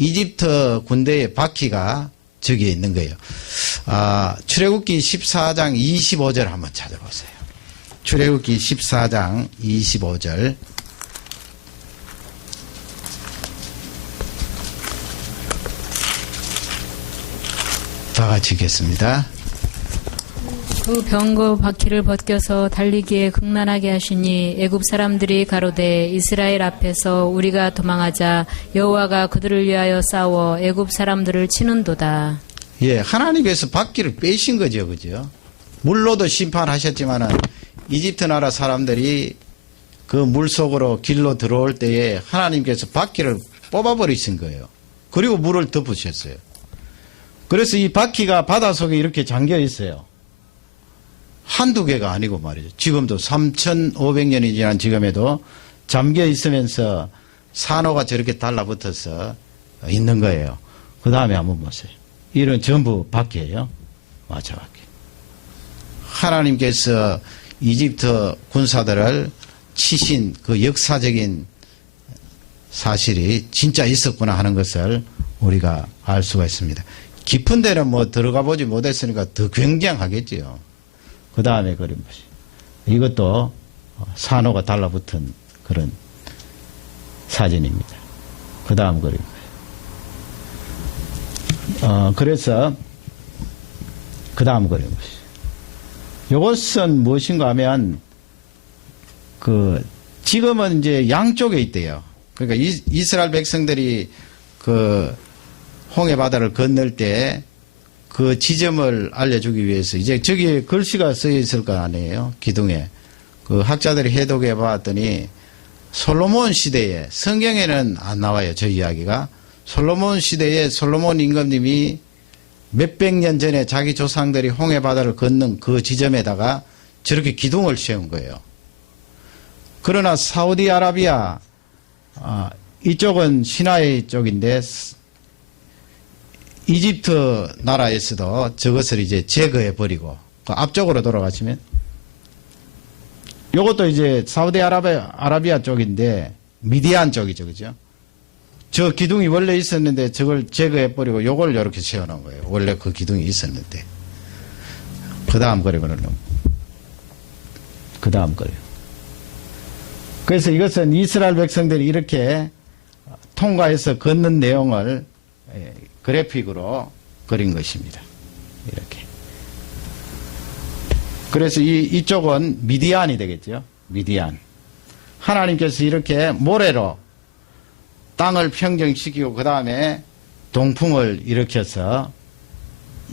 이집트 군대의 바퀴가 저기에 있는 거예요. 출애굽기 14장 25절 한번 찾아보세요. 출애굽기 14장 25절. 다 같이 읽겠습니다. 그 병거 바퀴를 벗겨서 달리기에 극난하게 하시니 애굽 사람들이 가로되 이스라엘 앞에서 우리가 도망하자 여호와가 그들을 위하여 싸워 애굽 사람들을 치는도다. 예, 하나님께서 바퀴를 빼신 거죠, 그죠? 물로도 심판하셨지만은 이집트 나라 사람들이 그 물 속으로 길로 들어올 때에 하나님께서 바퀴를 뽑아버리신 거예요. 그리고 물을 덮으셨어요. 그래서 이 바퀴가 바다 속에 이렇게 잠겨 있어요. 한두 개가 아니고 말이죠. 지금도 3,500년이 지난 지금에도 잠겨 있으면서 산호가 저렇게 달라붙어서 있는 거예요. 그 다음에 한번 보세요. 이런 전부 바퀴예요. 맞아, 바퀴. 하나님께서 이집트 군사들을 치신 그 역사적인 사실이 진짜 있었구나 하는 것을 우리가 알 수가 있습니다. 깊은 데는 뭐 들어가 보지 못했으니까 더 굉장하겠지요. 그 다음에 그림 보시. 이것도 산호가 달라붙은 그런 사진입니다. 그 다음 그림. 그래서 그 다음 그림 보시. 이것은 무엇인가 하면 지금은 이제 양쪽에 있대요. 그러니까 이스라엘 백성들이 그 홍해 바다를 건널 때 그 지점을 알려주기 위해서 이제 저기에 글씨가 쓰여 있을 거 아니에요. 기둥에. 그 학자들이 해독해 봤더니 솔로몬 시대에, 성경에는 안 나와요. 저 이야기가. 솔로몬 시대에 솔로몬 임금님이 몇백 년 전에 자기 조상들이 홍해 바다를 건넌 그 지점에다가 저렇게 기둥을 세운 거예요. 그러나 사우디아라비아, 이쪽은 시나이 쪽인데 이집트 나라에서도 저것을 이제 제거해 버리고 앞쪽으로 돌아가시면 요것도 이제 사우디아라비아 쪽인데 미디안 쪽이죠, 그죠? 저 기둥이 원래 있었는데 저걸 제거해 버리고 요걸 이렇게 세워 놓은 거예요. 원래 그 기둥이 있었는데. 그 다음 그림으로 그 다음 그림. 그래서 이것은 이스라엘 백성들이 이렇게 통과해서 걷는 내용을 그래픽으로 그린 것입니다. 이렇게. 그래서 이쪽은 미디안이 되겠죠. 미디안. 하나님께서 이렇게 모래로 땅을 평정시키고 그 다음에 동풍을 일으켜서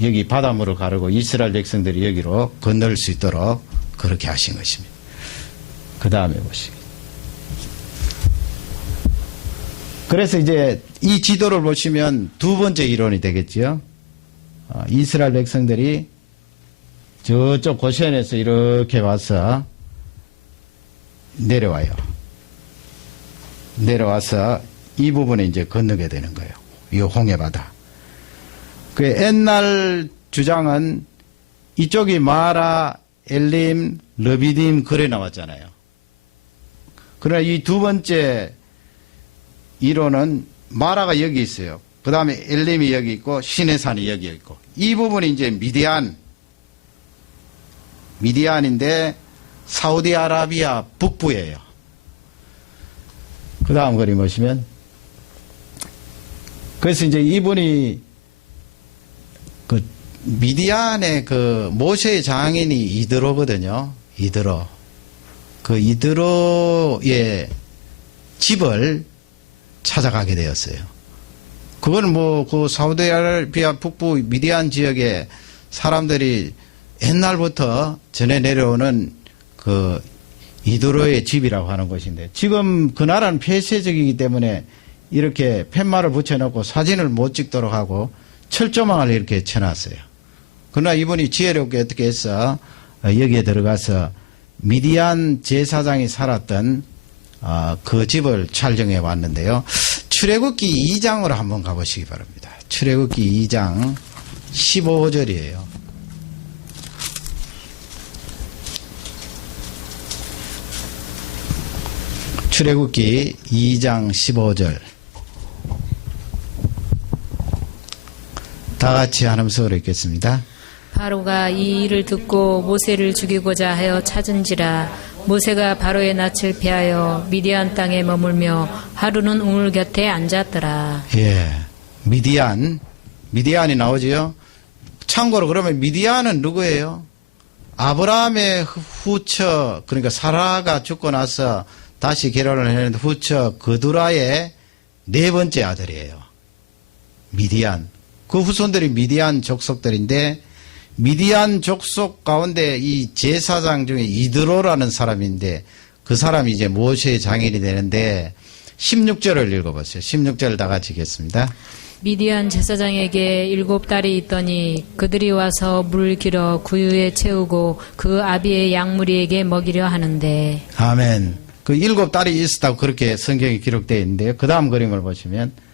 여기 바닷물을 가르고 이스라엘 백성들이 여기로 건널 수 있도록 그렇게 하신 것입니다. 그 다음에 보시겠습니다. 그래서 이제 이 지도를 보시면 두 번째 이론이 되겠지요. 이스라엘 백성들이 저쪽 고시원에서 이렇게 와서 내려와요. 내려와서 이 부분에 이제 건너게 되는 거예요. 이 홍해바다. 그 옛날 주장은 이쪽이 마라, 엘림, 르비딤 그래 나왔잖아요. 그러나 이 두 번째 이론은 마라가 여기 있어요. 그 다음에 엘림이 여기 있고 시내산이 여기 있고 이 부분이 이제 미디안인데 사우디아라비아 북부예요. 그 다음 그림 보시면 그래서 이제 이분이 그 미디안의 그 모세의 장인이 이드로거든요. 이드로. 그 이드로의 집을 찾아가게 되었어요. 그건 뭐 그 사우디아라비아 북부 미디안 지역에 사람들이 옛날부터 전해 내려오는 그 이드로의 집이라고 하는 것인데 지금 그 나라는 폐쇄적이기 때문에 이렇게 팻말을 붙여놓고 사진을 못 찍도록 하고 철조망을 이렇게 쳐놨어요. 그러나 이분이 지혜롭게 어떻게 해서 여기에 들어가서 미디안 제사장이 살았던 그 집을 촬영해 왔는데요. 출애굽기 2장으로 한번 가보시기 바랍니다. 출애굽기 2장 15절이에요. 출애굽기 2장 15절. 다 같이 한음성으로 읽겠습니다. 바로가 이 일을 듣고 모세를 죽이고자 하여 찾은지라 모세가 바로의 낯을 피하여 미디안 땅에 머물며 하루는 우물 곁에 앉았더라. 예, 미디안이 나오지요. 참고로 그러면 미디안은 누구예요? 아브라함의 후처, 그러니까 사라가 죽고 나서 다시 결혼을 했는데 후처 그두라의 네 번째 아들이에요. 미디안. 그 후손들이 미디안 족속들인데 미디안 족속 가운데 이 제사장 중에 이드로라는 사람인데 그 사람이 이제 모세의 장인이 되는데 16절을 읽어보세요. 16절 다 같이 읽겠습니다. 미디안 제사장에게 7딸이 있더니 그들이 와서 물을 길어 구유에 채우고 그 아비의 양무리에게 먹이려 하는데. 아멘. 그 7딸이 있었다고 그렇게 성경에 기록되어 있는데요. 그 다음 그림을 보시면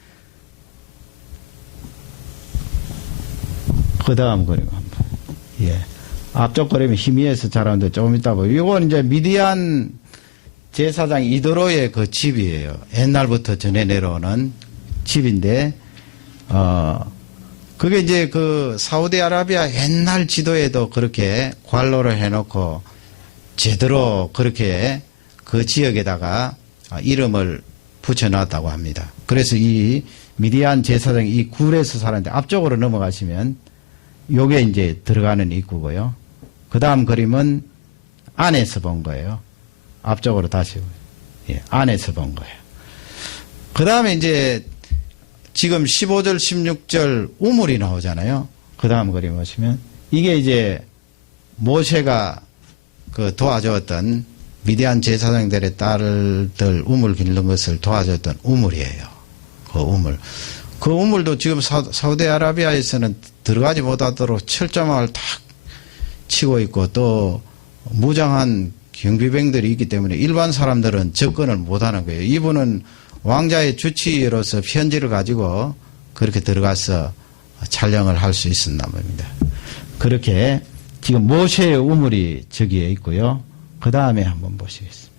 그 다음 그림 한번. 예. 앞쪽 그림이 희미해서 잘하는데 조금 이따 보요. 이건 이제 미디안 제사장 이드로의 그 집이에요. 옛날부터 전해 내려오는 집인데, 그게 이제 그 사우디아라비아 옛날 지도에도 그렇게 관로를 해놓고 제대로 그렇게 그 지역에다가 이름을 붙여놨다고 합니다. 그래서 이 미디안 제사장이 이 굴에서 살았는데 앞쪽으로 넘어가시면 요게 이제 들어가는 입구고요. 그 다음 그림은 안에서 본 거예요. 앞쪽으로 다시. 예, 안에서 본 거예요. 그 다음에 이제 지금 15절, 16절 우물이 나오잖아요. 그 다음 그림 보시면 이게 이제 모세가 그 도와주었던 미디안 제사장들의 딸들 우물 기르는 것을 도와줬던 우물이에요. 그 우물. 그 우물도 지금 사우디아라비아에서는 들어가지 못하도록 철조망을 탁 치고 있고 또 무장한 경비병들이 있기 때문에 일반 사람들은 접근을 못하는 거예요. 이분은 왕자의 주치의로서 편지를 가지고 그렇게 들어가서 촬영을 할 수 있었나 봅니다. 그렇게 지금 모세의 우물이 저기에 있고요. 그 다음에 한번 보시겠습니다.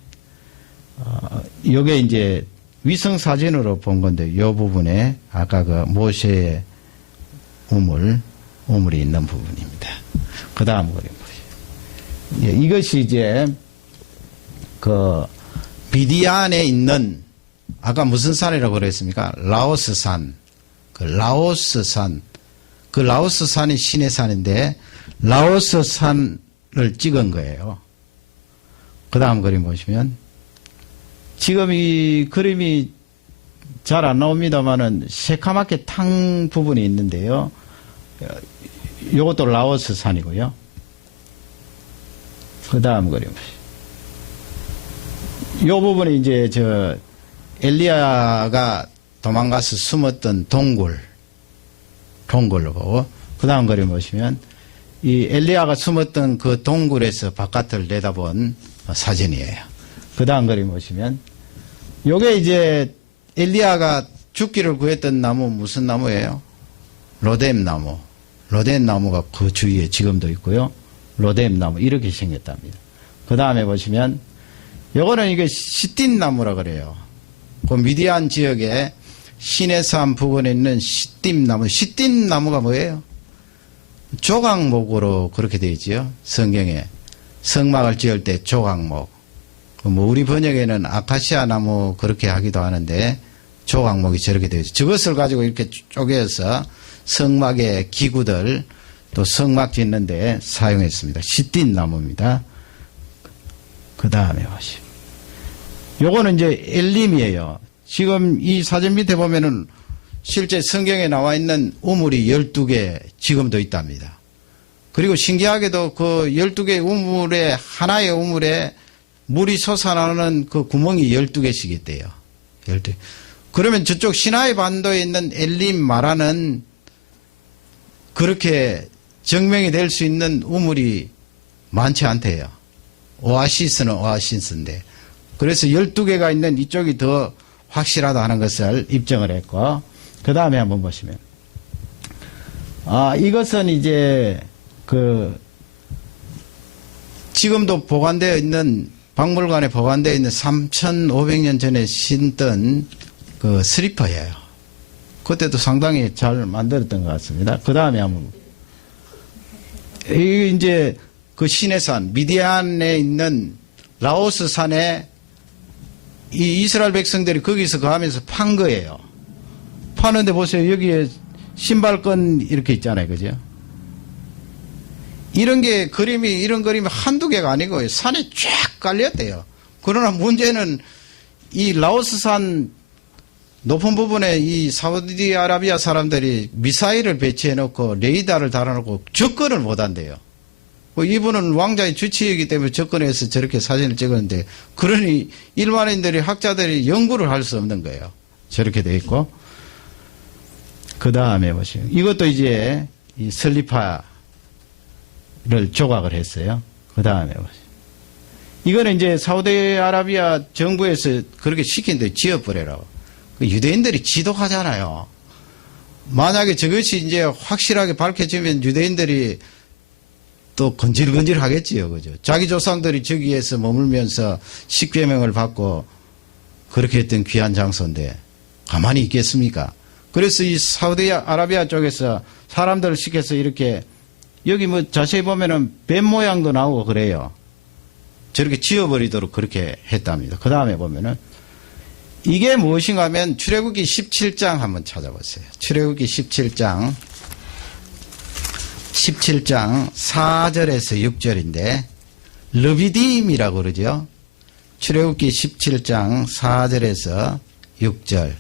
이게 이제 위성 사진으로 본 건데 이 부분에 아까 그 모세의 우물이 있는 부분입니다. 그 다음 그림 보시죠. 예, 이것이 이제 그 미디안에 있는 아까 무슨 산이라고 그랬습니까? 라오스산. 그 라오스산이 신의 산인데 라오스산을 찍은 거예요. 그 다음 그림 보시면 지금 이 그림이 잘 안 나옵니다만은 새카맣게 탕 부분이 있는데요. 이것도 라오스 산이고요. 그 다음 그림. 이 부분이 이제 엘리야가 도망가서 숨었던 동굴로 보고, 그 다음 그림 보시면 이 엘리야가 숨었던 그 동굴에서 바깥을 내다본 사진이에요. 그 다음 그림 보시면 요게 이제 엘리야가 죽기를 구했던 나무 무슨 나무예요? 로뎀나무. 로뎀나무가 그 주위에 지금도 있고요. 로뎀나무 이렇게 생겼답니다. 그 다음에 보시면 요거는 이게 시띠나무라 그래요. 그 미디안 지역에 시내산 부근에 있는 시띠나무. 시띠나무가 뭐예요? 조각목으로 그렇게 되어 있지요. 성경에 성막을 지을 때 조각목. 뭐 우리 번역에는 아카시아 나무 그렇게 하기도 하는데 조각목이 저렇게 되어 있죠. 저것을 가지고 이렇게 쪼개서 성막의 기구들 또 성막 짓는데 사용했습니다. 시띠나무입니다. 그 다음에 보시죠. 요거는 이제 엘림이에요. 지금 이 사진 밑에 보면은 실제 성경에 나와 있는 우물이 12개 지금도 있답니다. 그리고 신기하게도 그 12개 우물에 하나의 우물에 물이 솟아나는 그 구멍이 12개씩 있대요. 12개. 그러면 저쪽 시나이 반도에 있는 엘림 마라는 그렇게 증명이 될 수 있는 우물이 많지 않대요. 오아시스는 오아시스인데. 그래서 12개가 있는 이쪽이 더 확실하다는 것을 입증을 했고, 그 다음에 한번 보시면. 이것은 이제 지금도 보관되어 있는 박물관에 보관되어 있는 3,500년 전에 신던 그 슬리퍼예요. 그때도 상당히 잘 만들었던 것 같습니다. 그 다음에 한번. 이게 이제 그 시내산, 미디안에 있는 라오스 산에 이 이스라엘 백성들이 거기서 거하면서 판 거예요. 파는데 보세요. 여기에 신발끈 이렇게 있잖아요. 그죠? 이런 그림이 한두 개가 아니고 산에 쫙 깔렸대요. 그러나 문제는 이 라오스 산 높은 부분에 이 사우디아라비아 사람들이 미사일을 배치해 놓고 레이더를 달아놓고 접근을 못 한대요. 이분은 왕자의 주치이기 때문에 접근해서 저렇게 사진을 찍었는데, 그러니 일반인들이, 학자들이 연구를 할 수 없는 거예요. 저렇게 돼 있고. 그 다음에 보시면 이것도 이제 이 설리파를 조각을 했어요. 그 다음에 보시면 이거는 이제 사우디아라비아 정부에서 그렇게 시킨데 지어버리라고. 유대인들이 지독하잖아요. 만약에 저것이 이제 확실하게 밝혀지면 유대인들이 또 건질건질 하겠지요. 그죠? 자기 조상들이 저기에서 머물면서 십계명을 받고 그렇게 했던 귀한 장소인데 가만히 있겠습니까? 그래서 이 사우디아라비아 쪽에서 사람들을 시켜서 이렇게, 여기 뭐 자세히 보면은 뱀 모양도 나오고 그래요. 저렇게 지어버리도록 그렇게 했답니다. 그 다음에 보면은 이게 무엇인가 하면 출애굽기 17장 한번 찾아보세요. 출애굽기 17장 4절에서 6절인데 르비딤이라고 그러죠. 출애굽기 17장 4절에서 6절.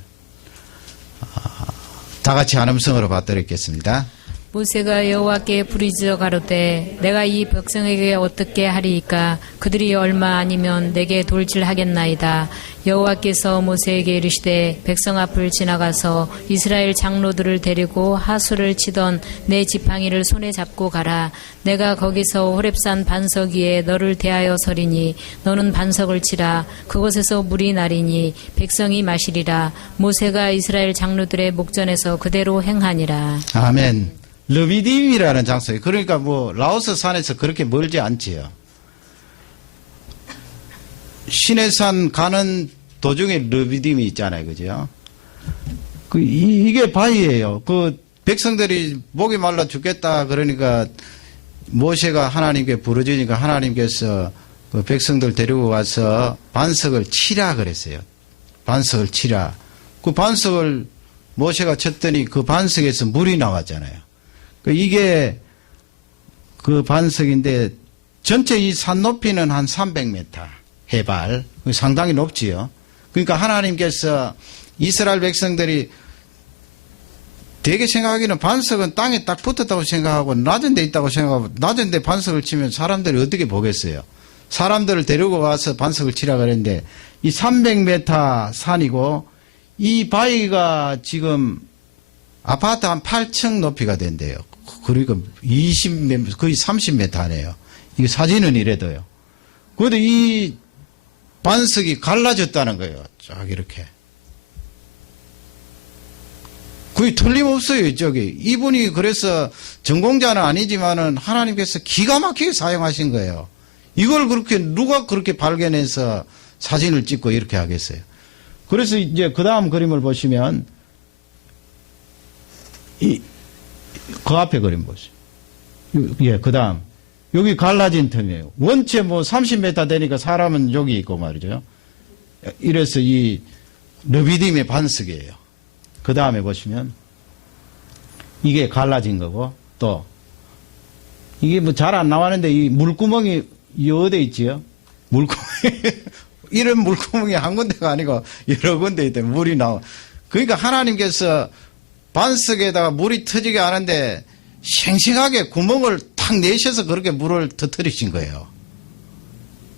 다 같이 한 음성으로 받들었겠습니다. 모세가 여호와께 부르짖어 가로되 내가 이 백성에게 어떻게 하리이까? 그들이 얼마 아니면 내게 돌질하겠나이다. 여호와께서 모세에게 이르시되 백성 앞을 지나가서 이스라엘 장로들을 데리고 하수를 치던 내 지팡이를 손에 잡고 가라. 내가 거기서 호렙산 반석 위에 너를 대하여 서리니 너는 반석을 치라. 그곳에서 물이 나리니 백성이 마시리라. 모세가 이스라엘 장로들의 목전에서 그대로 행하니라. 아멘. 르비딤이라는 장소에, 그러니까 뭐 라오스 산에서 그렇게 멀지 않지요. 시내산 가는 도중에 르비딤이 있잖아요. 그죠? 이게 바위예요. 그 백성들이 목이 말라 죽겠다 그러니까 모세가 하나님께 부르짖으니까 하나님께서 그 백성들 데리고 가서 반석을 치라 그랬어요. 반석을 치라. 그 반석을 모세가 쳤더니 그 반석에서 물이 나왔잖아요. 이게 그 반석인데 전체 이 산 높이는 한 300m 해발, 상당히 높지요. 그러니까 하나님께서 이스라엘 백성들이 되게 생각하기는 반석은 땅에 딱 붙었다고 생각하고 낮은 데 있다고 생각하고, 낮은 데 반석을 치면 사람들이 어떻게 보겠어요. 사람들을 데리고 와서 반석을 치라 그랬는데 이 300m 산이고 이 바위가 지금 아파트 한 8층 높이가 된대요. 그러니까 20m, 거의 30m네요. 이게 사진은 이래도요. 그런데 이 반석이 갈라졌다는 거예요. 쫙 이렇게. 거의 틀림없어요, 이쪽이. 이분이 그래서 전공자는 아니지만은 하나님께서 기가 막히게 사용하신 거예요. 이걸 그렇게, 누가 그렇게 발견해서 사진을 찍고 이렇게 하겠어요. 그래서 이제 그 다음 그림을 보시면 그 앞에 그림 보세요. 예, 그 다음. 여기 갈라진 틈이에요. 원체 뭐 30m 되니까 사람은 여기 있고 말이죠. 이래서 이 르비딤의 반석이에요. 그 다음에 보시면 이게 갈라진 거고, 또 이게 뭐 잘 안 나왔는데 이 물구멍이 어디에 있지요? 물구멍이 이런 물구멍이 한 군데가 아니고 여러 군데 있대 물이 나와. 그러니까 하나님께서 반석에다가 물이 터지게 하는데 생생하게 구멍을 탁 내셔서 그렇게 물을 터뜨리신 거예요.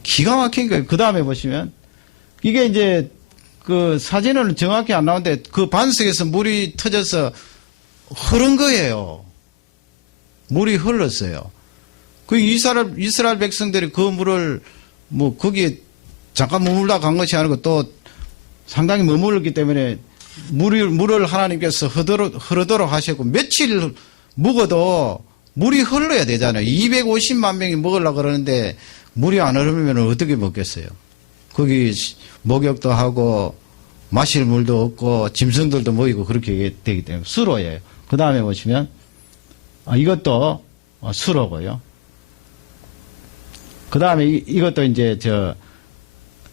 기가 막힌 거예요. 그 다음에 보시면 이게 이제 그 사진은 정확히 안 나오는데 그 반석에서 물이 터져서 흐른 거예요. 물이 흘렀어요. 그 이스라엘 백성들이 그 물을 뭐 거기에 잠깐 머물다 간 것이 아니고 또 상당히 머물렀기 때문에 물을 하나님께서 흐르도록 하셨고, 며칠 묵어도 물이 흘러야 되잖아요. 250만 명이 먹으려고 그러는데 물이 안 흐르면 어떻게 먹겠어요? 거기 목욕도 하고 마실 물도 없고 짐승들도 모이고 그렇게 되기 때문에 수로예요. 그 다음에 보시면 이것도 수로고요. 그 다음에 이것도 이제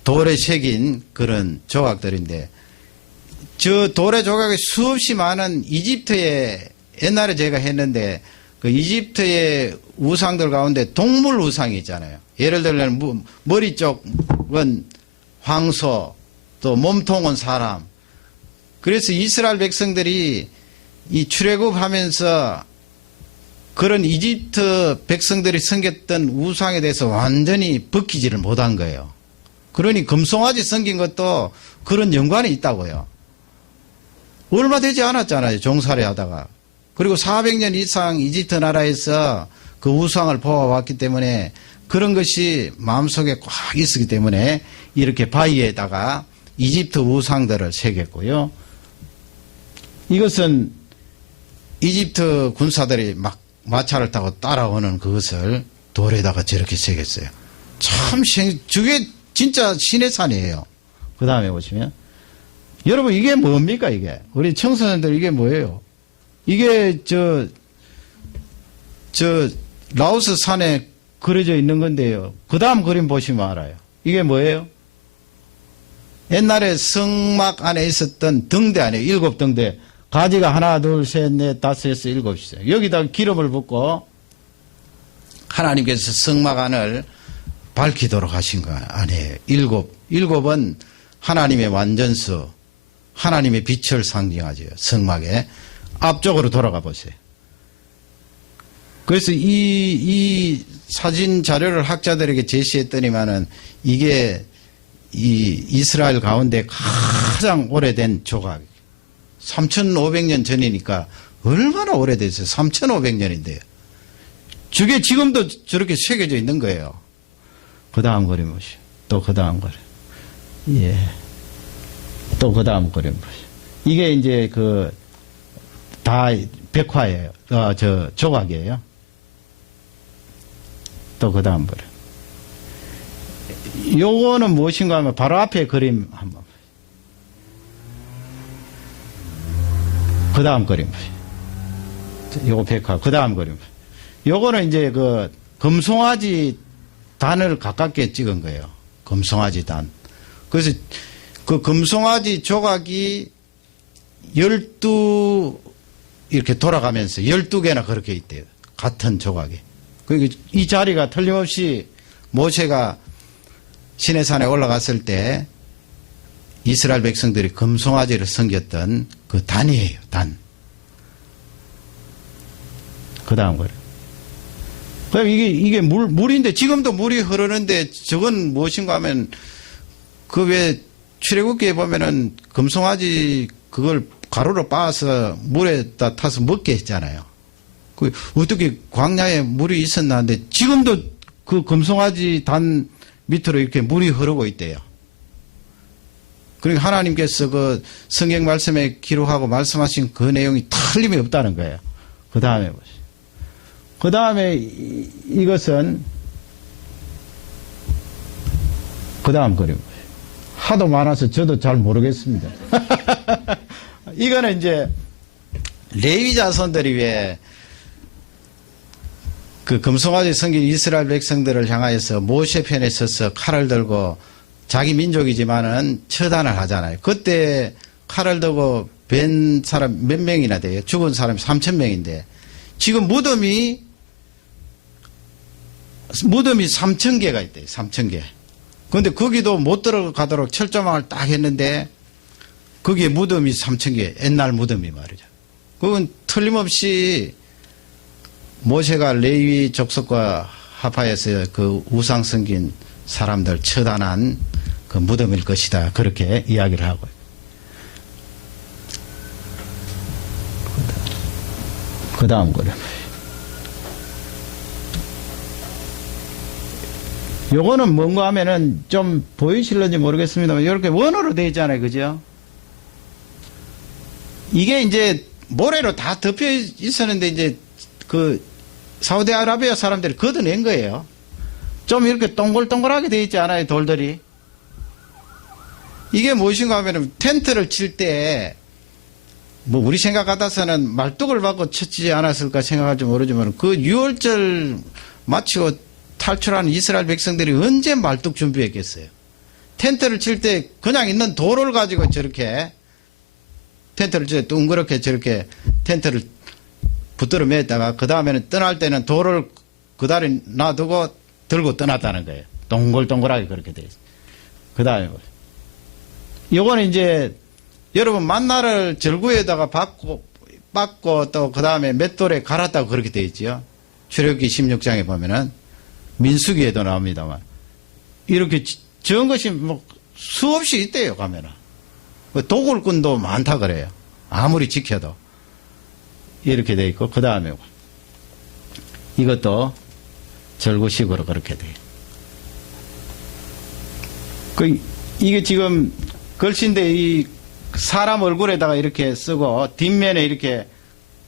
돌에 새긴 그런 조각들인데, 저 돌의 조각이 수없이 많은 이집트의, 옛날에 제가 했는데 그 이집트의 우상들 가운데 동물 우상이 있잖아요. 예를 들면 머리 쪽은 황소, 또 몸통은 사람. 그래서 이스라엘 백성들이 이 출애굽하면서 그런 이집트 백성들이 섬겼던 우상에 대해서 완전히 벗기지를 못한 거예요. 그러니 금송아지 섬긴 것도 그런 연관이 있다고요. 얼마 되지 않았잖아요, 종살이 하다가. 그리고 400년 이상 이집트 나라에서 그 우상을 보아왔기 때문에 그런 것이 마음속에 꽉 있었기 때문에 이렇게 바위에다가 이집트 우상들을 새겼고요. 이것은 이집트 군사들이 막 마차를 타고 따라오는 그것을 돌에다가 저렇게 새겼어요. 참, 저게 진짜 신의 산이에요. 그 다음에 보시면. 여러분, 이게 뭡니까, 이게? 우리 청소년들 이게 뭐예요? 이게 라오스 산에 그려져 있는 건데요. 그 다음 그림 보시면 알아요. 이게 뭐예요? 옛날에 성막 안에 있었던 등대 아니에요. 7등대. 가지가 하나, 둘, 셋, 넷, 다섯, 여섯, 일곱 있어요. 여기다 기름을 붓고 하나님께서 성막 안을 밝히도록 하신 거 아니에요. 7. 7은 하나님의 완전수, 하나님의 빛을 상징하죠. 성막에. 앞쪽으로 돌아가 보세요. 그래서 이 사진 자료를 학자들에게 제시했더니만은 이게 이 이스라엘 가운데 가장 오래된 조각. 3,500년 전이니까 얼마나 오래됐어요. 3,500년인데요. 저게 지금도 저렇게 새겨져 있는 거예요. 그 다음 그림 보시죠. 또 그 다음 그림. 예. 또 그 다음 그림 보시죠. 이게 이제 다 백화예요. 조각이에요. 또 그 다음 그림. 요거는 무엇인가 하면 바로 앞에 그림 한번. 그 다음 그림. 요거 백화. 그 다음 그림. 요거는 이제 금송아지 단을 가깝게 찍은 거예요. 금송아지 단. 그래서 그 금송아지 조각이 12 이렇게 돌아가면서 12개나 그렇게 있대요. 같은 조각이. 그리고 이 자리가 틀림없이 모세가 시내산에 올라갔을 때 이스라엘 백성들이 금송아지를 섬겼던 그 단이에요. 단. 그 다음 거예요. 그럼 이게 물인데 지금도 물이 흐르는데 저건 무엇인가 하면 그 왜 출애굽기에 보면은 금송아지 그걸 가루로 빻아서 물에다 타서 먹게 했잖아요. 그 어떻게 광야에 물이 있었나 하는데 지금도 그 금송아지 단 밑으로 이렇게 물이 흐르고 있대요. 그러니까 하나님께서 그 성경 말씀에 기록하고 말씀하신 그 내용이 틀림이 없다는 거예요. 그 다음에 보시죠. 그 다음에 이것은 그 다음 그림. 하도 많아서 저도 잘 모르겠습니다. 이거는 이제 레위 자손들이 왜 그 금송아지 섬긴 이스라엘 백성들을 향하여서 모세 편에 서서 칼을 들고 자기 민족이지만은 처단을 하잖아요. 그때 칼을 들고 뵌 사람 몇 명이나 돼요? 죽은 사람이 3,000명인데 지금 무덤이 3,000개가 있대요. 3,000개. 그런데 거기도 못 들어가도록 철조망을 딱 했는데 거기에 무덤이 3,000개. 옛날 무덤이 말이죠. 그건 틀림없이 모세가 레위 족속과 합하여서 그 우상 섬긴 사람들 처단한 그 무덤일 것이다. 그렇게 이야기를 하고요. 그 다음 거래. 요거는 뭔가 하면은 좀 보이실런지 모르겠습니다만 이렇게 원으로 되어 있잖아요. 그죠? 이게 이제 모래로 다 덮여 있었는데 이제 그 사우디아라비아 사람들이 걷어낸 거예요. 좀 이렇게 동글동글하게 되어 있지 않아요? 돌들이. 이게 무엇인가 하면 텐트를 칠 때 뭐 우리 생각 같아서는 말뚝을 받고 쳤지 않았을까 생각할지 모르지만 그 6월절 마치고 탈출한 이스라엘 백성들이 언제 말뚝 준비했겠어요? 텐트를 칠 때 그냥 있는 돌을 가지고 저렇게 텐트를 칠 때 둥그렇게 저렇게 텐트를 붙들어 맸다가 그 다음에는 떠날 때는 돌을 그 다리 놔두고 들고 떠났다는 거예요. 동글동글하게 그렇게 돼 있어요. 그 다음에 요거는 이제 여러분 만나를 절구에다가 빻고 또 그 다음에 맷돌에 갈았다고 그렇게 돼 있지요. 출애굽기 16장에 보면은 민수기에도 나옵니다만 이렇게 저은 것이 뭐 수없이 있대요 가면은. 도굴꾼도 많다 그래요. 아무리 지켜도 이렇게 돼 있고 그 다음에 이것도 절구식으로 그렇게 돼요. 이게 지금 글씨인데 이 사람 얼굴에다가 이렇게 쓰고 뒷면에 이렇게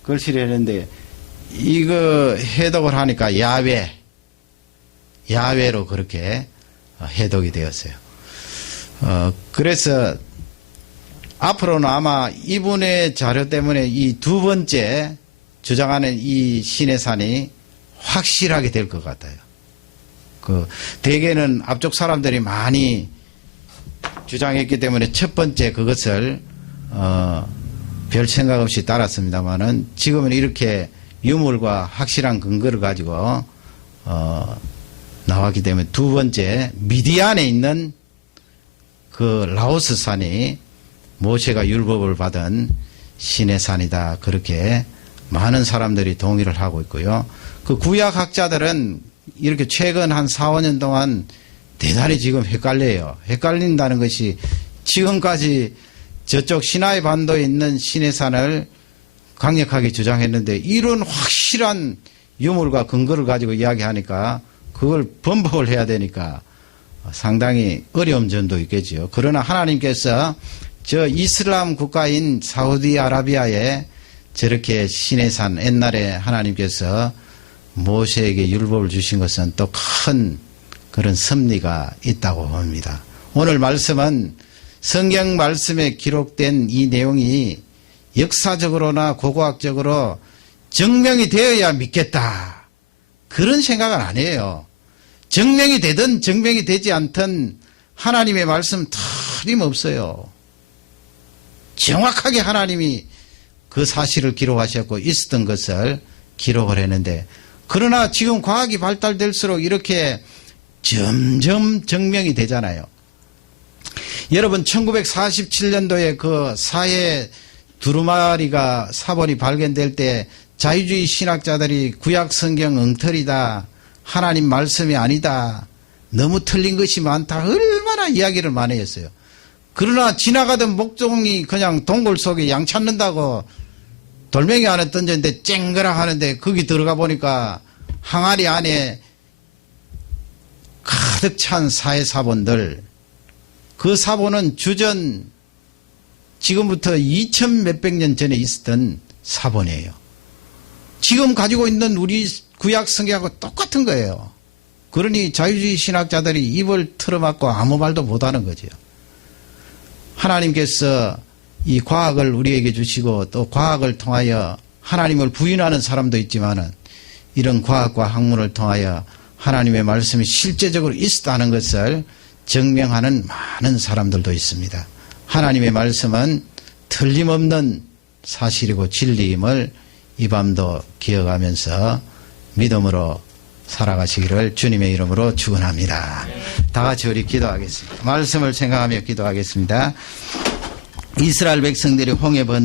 글씨를 했는데 이거 해독을 하니까 야외로 그렇게 해독이 되었어요. 그래서 앞으로는 아마 이분의 자료 때문에 이 두 번째 주장하는 이 시내산이 확실하게 될 것 같아요. 대개는 앞쪽 사람들이 많이 주장했기 때문에 첫 번째 그것을 별 생각 없이 따랐습니다만은 지금은 이렇게 유물과 확실한 근거를 가지고 나왔기 때문에 두 번째 미디안에 있는 그 라오스 산이 모세가 율법을 받은 신의 산이다 그렇게 많은 사람들이 동의를 하고 있고요. 그 구약학자들은 이렇게 최근 한 4, 5년 동안 대단히 지금 헷갈려요. 헷갈린다는 것이 지금까지 저쪽 시나이 반도에 있는 시내산을 강력하게 주장했는데 이런 확실한 유물과 근거를 가지고 이야기하니까 그걸 번복을 해야 되니까 상당히 어려운 점도 있겠죠. 그러나 하나님께서 저 이슬람 국가인 사우디아라비아에 저렇게 시내산 옛날에 하나님께서 모세에게 율법을 주신 것은 또 큰 그런 섭리가 있다고 봅니다. 오늘 말씀은 성경 말씀에 기록된 이 내용이 역사적으로나 고고학적으로 증명이 되어야 믿겠다. 그런 생각은 안 해요. 증명이 되든 증명이 되지 않든 하나님의 말씀 틀림없어요. 정확하게 하나님이 그 사실을 기록하셨고 있었던 것을 기록을 했는데 그러나 지금 과학이 발달될수록 이렇게 점점 증명이 되잖아요. 여러분 1947년도에 그 사해 두루마리가 사본이 발견될 때 자유주의 신학자들이 구약 성경 엉터리다. 하나님 말씀이 아니다. 너무 틀린 것이 많다. 얼마나 이야기를 많이 했어요. 그러나 지나가던 목종이 그냥 동굴 속에 양 찾는다고 돌멩이 안에 던졌는데 쨍그랑 하는데 거기 들어가 보니까 항아리 안에 가득 찬 사해 사본들. 그 사본은 주전 지금부터 2000 몇백 년 전에 있었던 사본이에요. 지금 가지고 있는 우리 구약 성경하고 똑같은 거예요. 그러니 자유주의 신학자들이 입을 틀어막고 아무 말도 못하는 거죠. 하나님께서 이 과학을 우리에게 주시고 또 과학을 통하여 하나님을 부인하는 사람도 있지만은 이런 과학과 학문을 통하여 하나님의 말씀이 실제적으로 있었다는 것을 증명하는 많은 사람들도 있습니다. 하나님의 말씀은 틀림없는 사실이고 진리임을 이 밤도 기억하면서 믿음으로 살아가시기를 주님의 이름으로 축원합니다. 다 같이 우리 기도하겠습니다. 말씀을 생각하며 기도하겠습니다. 이스라엘 백성들이 홍해 건너